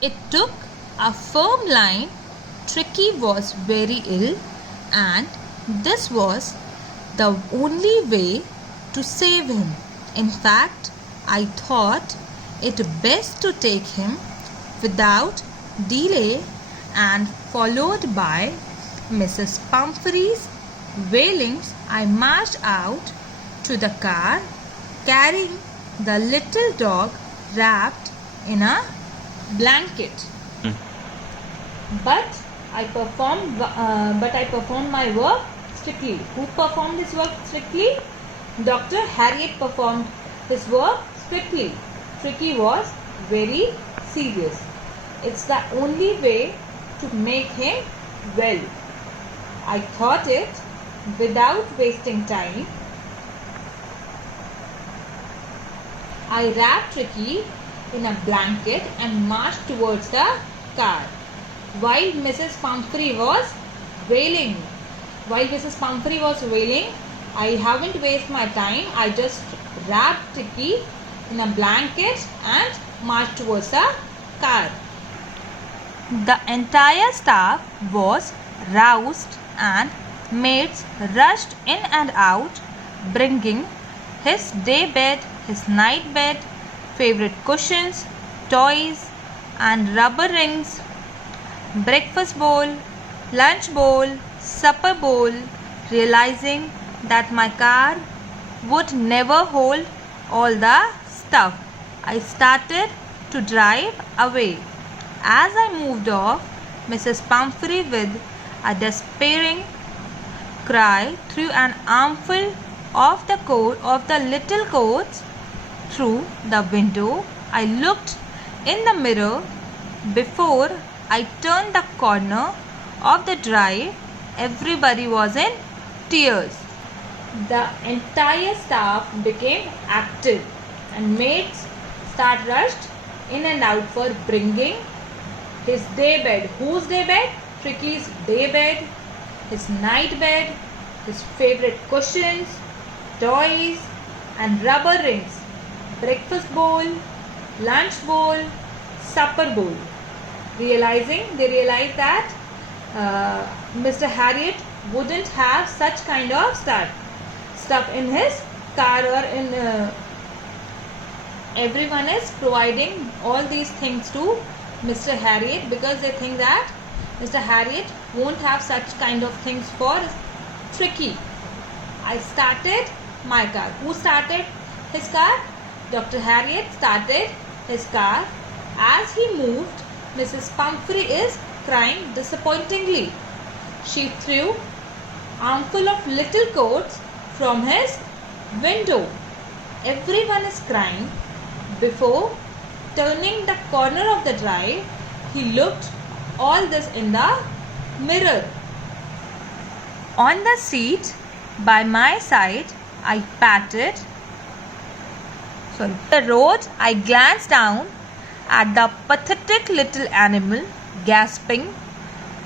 It took a firm line. Tricky was very ill, and this was the only way to save him. In fact, I thought it best to take him without delay, and followed by Mrs. Pumphrey's wailings, I marched out to the car carrying the little dog wrapped in a blanket. But I performed my work strictly. Who performed his work strictly? Dr. Harriet performed his work strictly. Tricky was very serious. It's the only way to make him well. I thought it without wasting time. I wrapped Tricky in a blanket and marched towards the car. While Mrs. Pumphrey was wailing, I haven't wasted my time. I just wrapped Tricky in a blanket and marched towards the car. The entire staff was roused and maids rushed in and out, bringing his day bed, his night bed, favorite cushions, toys and rubber rings, breakfast bowl, lunch bowl, supper bowl. Realizing that my car would never hold all the stuff, I started to drive away. As I moved off, Mrs. Pumphrey, with a despairing cry, threw an armful of the little coats through the window. I looked in the mirror before I turned the corner of the drive. Everybody was in tears. The entire staff became active, and maids rushed in and out for bringing his day bed. Whose day bed? Tricky's day bed, his night bed, his favorite cushions, toys and rubber rings, breakfast bowl, lunch bowl, supper bowl. They realized that Mr. Harriet wouldn't have such kind of stuff in his car, or in everyone is providing all these things to Mr. Harriet because they think that Mr. Harriet won't have such kind of things for Tricky. I started my car. Who started his car? Dr. Harriet started his car. As he moved, Mrs. Pumphrey is crying disappointingly. She threw armful of little coats from his window. Everyone is crying. Before turning the corner of the drive, he looked all this in the mirror. On the seat by my side, I patted the road. I glanced down at the pathetic little animal gasping.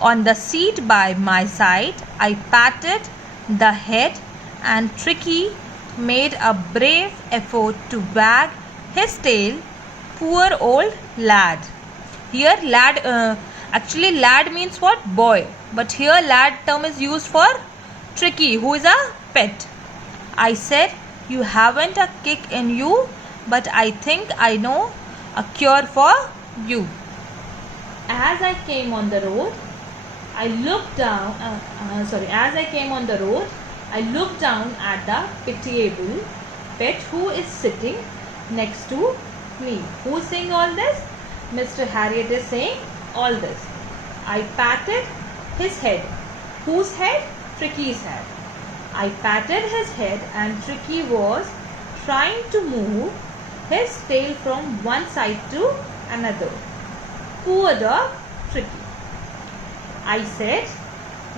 On the seat by my side, I patted the head, and Tricky made a brave effort to wag his tail. Poor old lad. Here actually lad means what? Boy. But here lad term is used for Tricky, who is a pet. I said, you haven't a kick in you, but I think I know a cure for you. As I came on the road, I looked down at the pitiable pet who is sitting next to me. Who is saying all this? Mr. Harriet is saying all this. I patted his head. Whose head? Tricky's head. I patted his head, and Tricky was trying to move his tail from one side to another. Poor dog, Tricky. I said,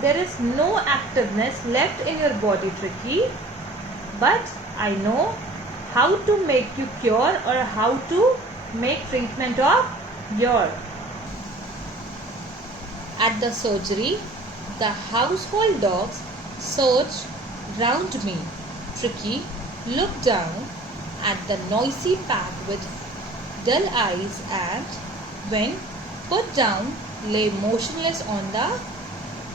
there is no activeness left in your body, Tricky, but I know how to make you cure, or how to make treatment of your. At the surgery, the household dogs surged round me. Tricky looked down at the noisy pack with dull eyes, and when put down, lay motionless on the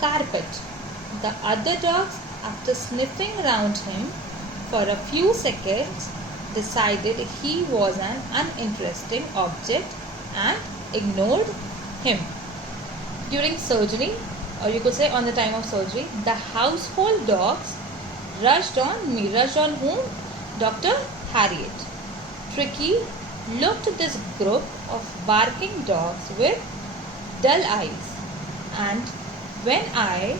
carpet. The other dogs, after sniffing round him for a few seconds, decided he was an uninteresting object and ignored him. During surgery, or you could say on the time of surgery, the household dogs rushed on me. Rushed on whom? Dr. Harriet. Tricky looked at this group of barking dogs with dull eyes, and when I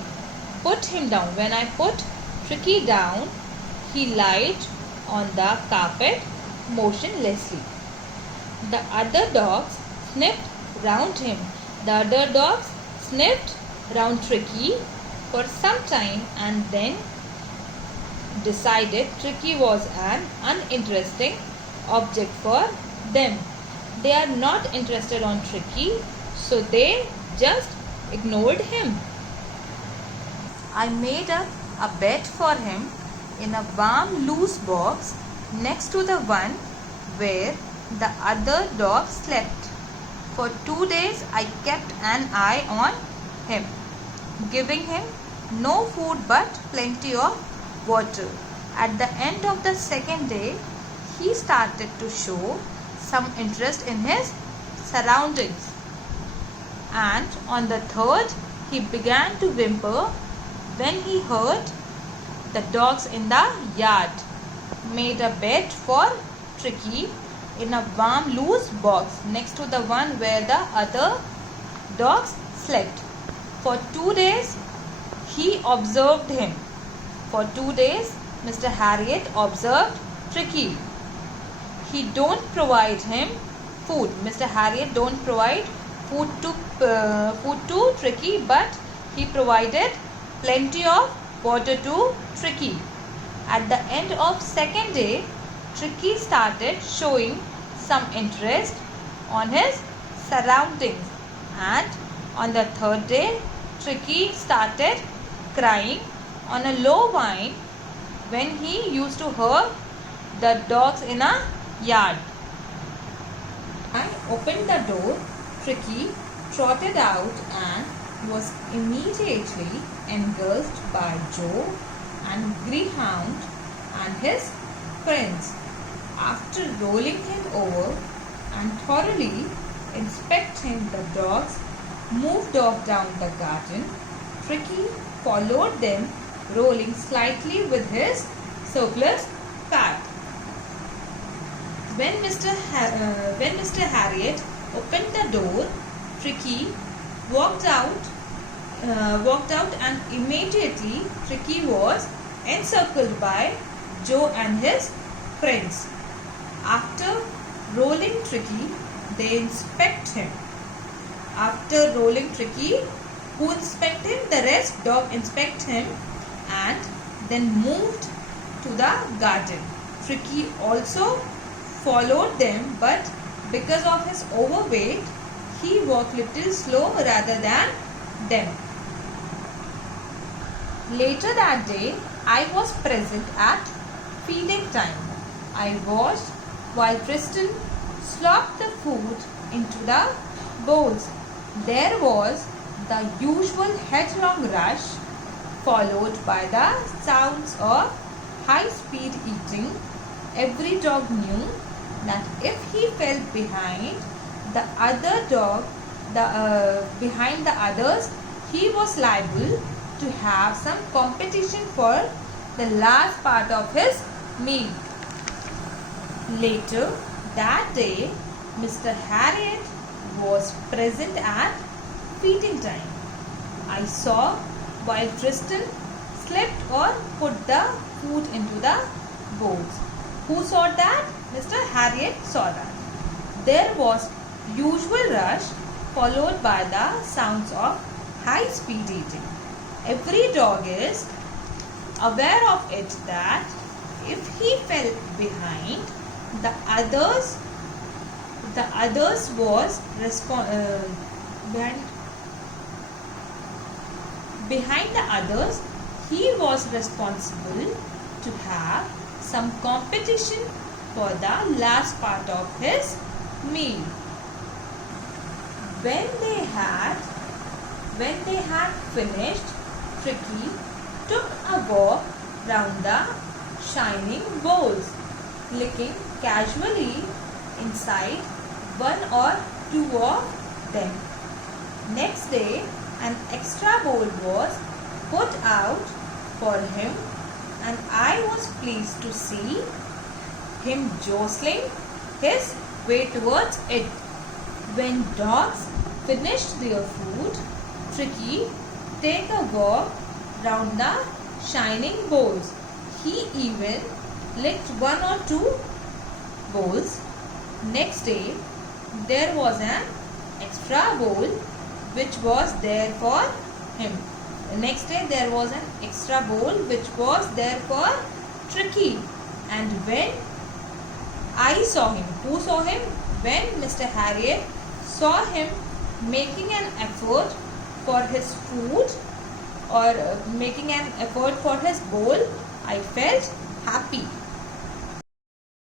put Tricky down, he lied on the carpet motionlessly. The other dogs sniffed round him. The other dogs sniffed round Tricky for some time and then decided Tricky was an uninteresting object for them. They are not interested on Tricky, so they just ignored him. I made up a bed for him in a warm loose box next to the one where the other dogs slept. For 2 days I kept an eye on him, giving him no food but plenty of water. At the end of the second day, he started to show some interest in his surroundings, and on the third, he began to whimper when he heard the dogs in the yard. Made a bed for Tricky in a warm loose box next to the one where the other dogs slept. For 2 days, he observed him. For 2 days, Mr. Harriet observed Tricky. He don't provide him food. Mr. Harriet don't provide food to Tricky, but he provided plenty of water to Tricky. At the end of second day, Tricky started showing some interest on his surroundings, and on the third day, Tricky started crying on a low whine when he used to hear the dogs in a yard. I opened the door. Tricky trotted out and was immediately engulfed by Joe and Greyhound and his friends. After rolling him over and thoroughly inspecting the dogs moved off down the garden, Tricky followed them, rolling slightly with his surplus fat. When Mr. Harriet opened the door, Tricky walked out and immediately Tricky was encircled by Joe and his friends. After rolling Tricky, they inspect him. After rolling Tricky, who inspect him? The rest dog inspect him and then moved to the garden. Tricky also followed them, but because of his overweight, he walked little slow rather than them. Later that day, I was present at feeding time. I watched while Tristan slopped the food into the bowls. There was the usual headlong rush, followed by the sounds of high-speed eating. Every dog knew that if he fell behind the others, he was liable to have some competition for the last part of his meal. Later that day, Mr. Harriet was present at feeding time. I saw while Tristan slept or put the food into the bowls. Who saw that? Mr. Harriet saw that. There was usual rush followed by the sounds of high-speed eating. Every dog is aware of it that if he fell behind the others was behind the others, he was responsible to have some competition for the last part of his meal. When they had finished, Tricky took a walk round the shining bowls, licking casually inside one or two of them. Next day, an extra bowl was put out for him, and I was pleased to see him jostling his way towards it. When dogs finished their food, Tricky take a walk round the shining bowls. He even licked one or two bowls. Next day, there was an extra bowl which was there for him. The next day, there was an extra bowl which was there for Tricky. And when I saw him, who saw him? When Mr. Harriet saw him making an effort for his food or making an effort for his bowl, I felt